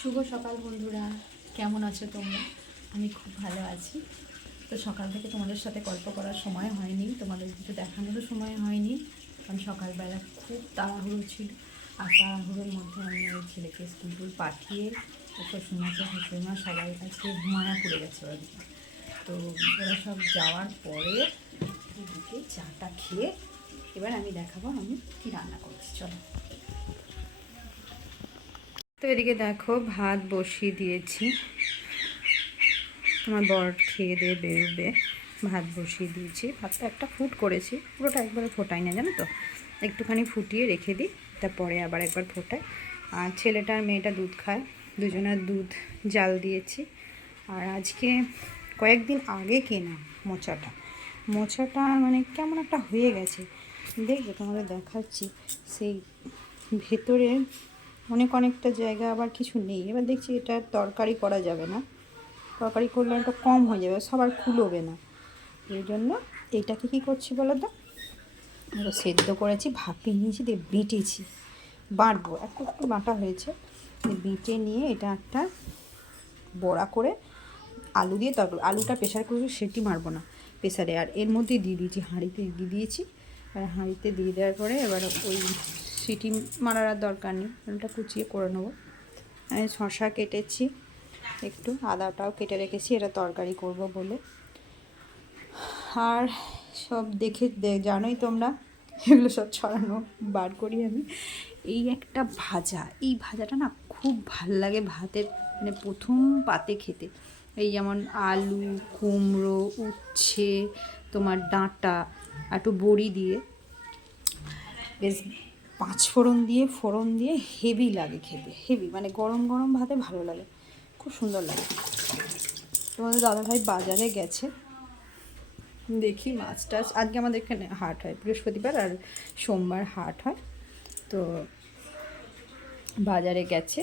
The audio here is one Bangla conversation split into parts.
শুভ সকাল বন্ধুরা, কেমন আছো তোমরা? আমি খুব ভালো আছি। তো সকাল থেকে তোমাদের সাথে গল্প করার সময় হয়নি, তোমাদের কিছু দেখানোরও সময় হয়নি, কারণ সকালবেলা খুব তাড়াহুড়ো ছিল। আর তাড়াহুড়োর মধ্যে আমি ওই ছেলেকে স্কুল পাঠিয়ে শ্বশুরমাকে শ্বশুরমা সবাই কাছে মায়া পড়ে গেছে ওদিকে। তো ওরা সব যাওয়ার পরে এদিকে চাটা খেয়ে এবার আমি দেখাবো আমি কী রান্না করছি। চলো। তো এদিকে দেখো ভাত বসিয়ে দিয়েছি, আমার বর খেয়ে দিয়ে বেরোবে, ভাত বসিয়ে দিয়েছি। ভাতটা একটা ফুট করেছি, পুরোটা একবারে ফোটাই না, জানো তো, একটুখানি ফুটিয়ে রেখে দিই, তারপরে আবার একবার ফোটাই। আর ছেলেটা আর মেয়েটা দুধ খায়, দুজনের দুধ জাল দিয়েছি। আর আজকে কয়েকদিন আগে কেনা মোচাটা মানে কেমন একটা হয়ে গেছে, দেখবে তোমাদের দেখাচ্ছি। সেই ভেতরে অনেকটা জায়গা আবার কিছু নেই। এবার দেখছি এটা তরকারি করা যাবে না, তরকারি করলে একটা কম হয়ে যাবে, সবার কুলোবে না। এই জন্য এইটাকে কী করছি বলো তো, এবার সেদ্ধ করেছি, ভাপিয়ে নিয়েছি, দিয়ে বেটেছি, বাটবো, একটু বাটা হয়েছে, বেটে নিয়ে এটা একটা বড়া করে আলু দিয়ে তরকারি, আলুটা প্রেশার করে সেটি মারবো না প্রেশারে, আর এর মধ্যে দিয়ে দিয়েছি, হাঁড়িতে দিয়ে দিয়েছি। আর হাঁড়িতে দিয়ে দেওয়ার পরে এবার ওই সিটি মারার আর দরকার নেই, আলুটা কুচিয়ে করে নেবো। আমি শসা কেটেছি, একটু আদাটাও কেটে রেখেছি, এটা তরকারি করব বলে। আর সব দেখে জানোই তোমরা, এগুলো সব ছড়ানো বার করি আমি। এই একটা ভাজা, এই ভাজাটা না খুব ভাল লাগে ভাতের, মানে প্রথম পাতে খেতে। এই যেমন আলু, কুমড়ো, উচ্ছে, তোমার ডাঁটা, একটু বড়ি দিয়ে, বেশ ফোড়ন দিয়ে হেভি লাগে খেতে, হেভি, মানে গরম গরম ভাতে ভালো লাগে, খুব সুন্দর লাগে। তোমাদের দাদাভাই বাজারে গেছে, দেখি মাছ টাছ, আজকে আমাদের এখানে হাট হয়, বৃহস্পতিবার আর সোমবার হাট হয়। তো বাজারে গেছে,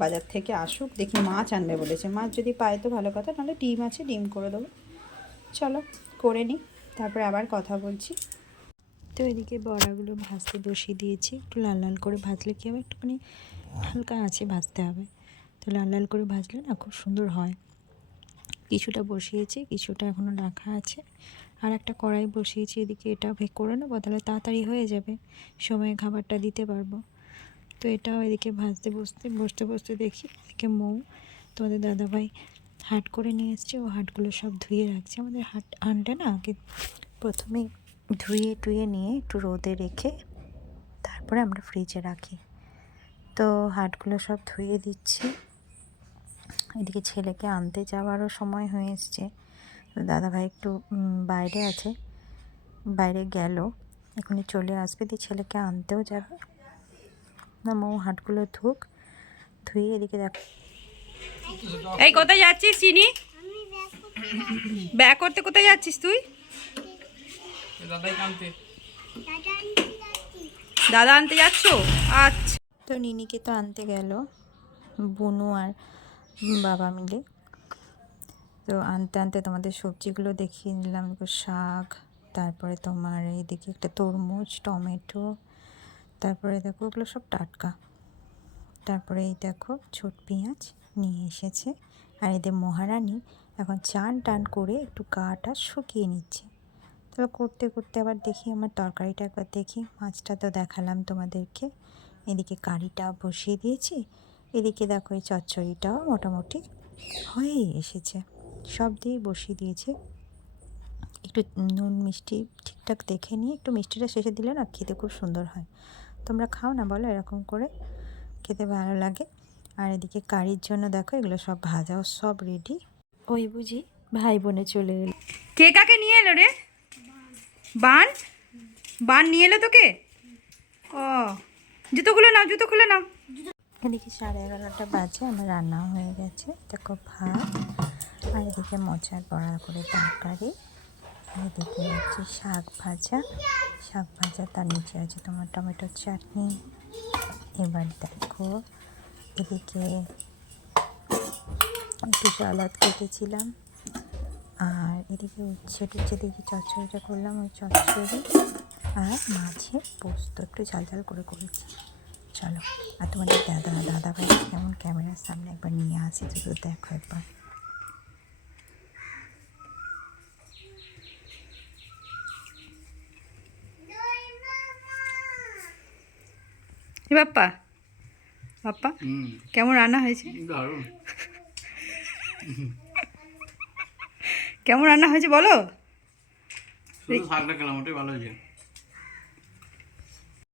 বাজার থেকে আসুক, দেখি মাছ আনবে বলেছে, মাছ যদি পায় তো ভালো কথা, নাহলে ডিম আছে, ডিম করে দেবো। চলো করে নিই, তারপরে আবার কথা বলছি। তো এদিকে বড়াগুলো ভাজতে বসিয়ে দিয়েছি, একটু লাল লাল করে ভাজলে কী হবে, একটুখানি হালকা আছে ভাজতে হবে, তো লাল লাল করে ভাজলে না খুব সুন্দর হয়। কিছুটা বসিয়েছি, কিছুটা এখনও রাখা আছে, আর একটা কড়াই বসিয়েছি, এদিকে এটা ভেক করে নেবো, তাহলে তাড়াতাড়ি হয়ে যাবে, সময়ে খাবারটা দিতে পারবো। তো এটাও এদিকে ভাজতে বসতে দেখি এদিকে তোমাদের দাদাভাই হাট করে নিয়ে এসছে, ও হাটগুলো সব ধুয়ে রাখছে। আমাদের হাঁটে না আগে প্রথমেই ধুয়ে নিয়ে একটু রোদে রেখে তারপরে আমরা ফ্রিজে রাখি। তো হাটগুলো সব ধুয়ে দিচ্ছি। এদিকে ছেলেকে আনতে যাওয়ারও সময় হয়ে এসছে, দাদাভাই একটু বাইরে আছে, বাইরে গেল, এখনই চলে আসবে, দিয়ে ছেলেকে আনতেও যাবে না। হাটগুলো ধুয়ে এদিকে দেখো। এই কোথায় যাচ্ছিস চিনি? ব্যাগ করতে কোথায় যাচ্ছিস তুই? দাদা আনতে যাচ্ছ? আচ্ছা। তো নিনিকে তো আনতে গেল বুনু আর বাবা মিলে। তো আনতে তোমাদের সবজিগুলো দেখিয়ে নিলাম, শাক, তারপরে তোমার এইদিকে একটা তরমুজ, টমেটো, তারপরে দেখো ওগুলো সব টাটকা, তারপরে এই দেখো ছোট পেঁয়াজ নিয়ে এসেছে। আর এদের মহারানী এখন টান করে একটু গাটা শুকিয়ে নিচ্ছে। তবে করতে আবার দেখি আমার তরকারিটা একবার দেখি, মাছটা তো দেখালাম তোমাদেরকে, এদিকে কারিটা বসিয়ে দিয়েছি, এদিকে দেখো এই চচ্চড়িটাও মোটামুটি হয়েই এসেছে, সব দিয়েই বসিয়ে দিয়েছি। একটু নুন মিষ্টি ঠিকঠাক দেখে নিয়ে একটু মিষ্টিটা শেষে দিলে না খেতে খুব সুন্দর হয়। তোমরা খাও না বলো, এরকম করে খেতে ভালো লাগে। আর এদিকে কারির জন্য দেখো এগুলো সব ভাজাও সব রেডি। ওই বুঝি ভাই বোনে চলে এলো। কে কাকে নিয়ে এলো রে? বান নিয়ে এলো তোকে? ও, জুতো খুলে নাও। এদিকে 11:30 বাজে, আমার রান্নাও হয়ে গেছে। দেখো ভাত, আর এদিকে মোচার বড়া করে তরকারি, আর এদিকে হচ্ছে শাক ভাজা, তার নিচে আছে তোমার টমেটোর চাটনি। এবার দেখো এদিকে একটু সালাদ কেটেছিলাম, আর এদিকে উচ্ছে দেখি চচ্চড়িটা করলাম, ওই চচ্চড়ি আর মাছের পোস্ত একটু ঝাল করে করেছি। চলো, আর তোমাদের দাদা ভাই কেমন ক্যামেরার সামনে একবার নিয়ে আসি, তো দেখো একবার। এ বাপ্পা, বাপ্পা কেমন রান্না হয়েছে? কেমন রান্না হয়েছে বলো? শুধু শাকটা খেলাম, ওটাই ভালো হয়েছে।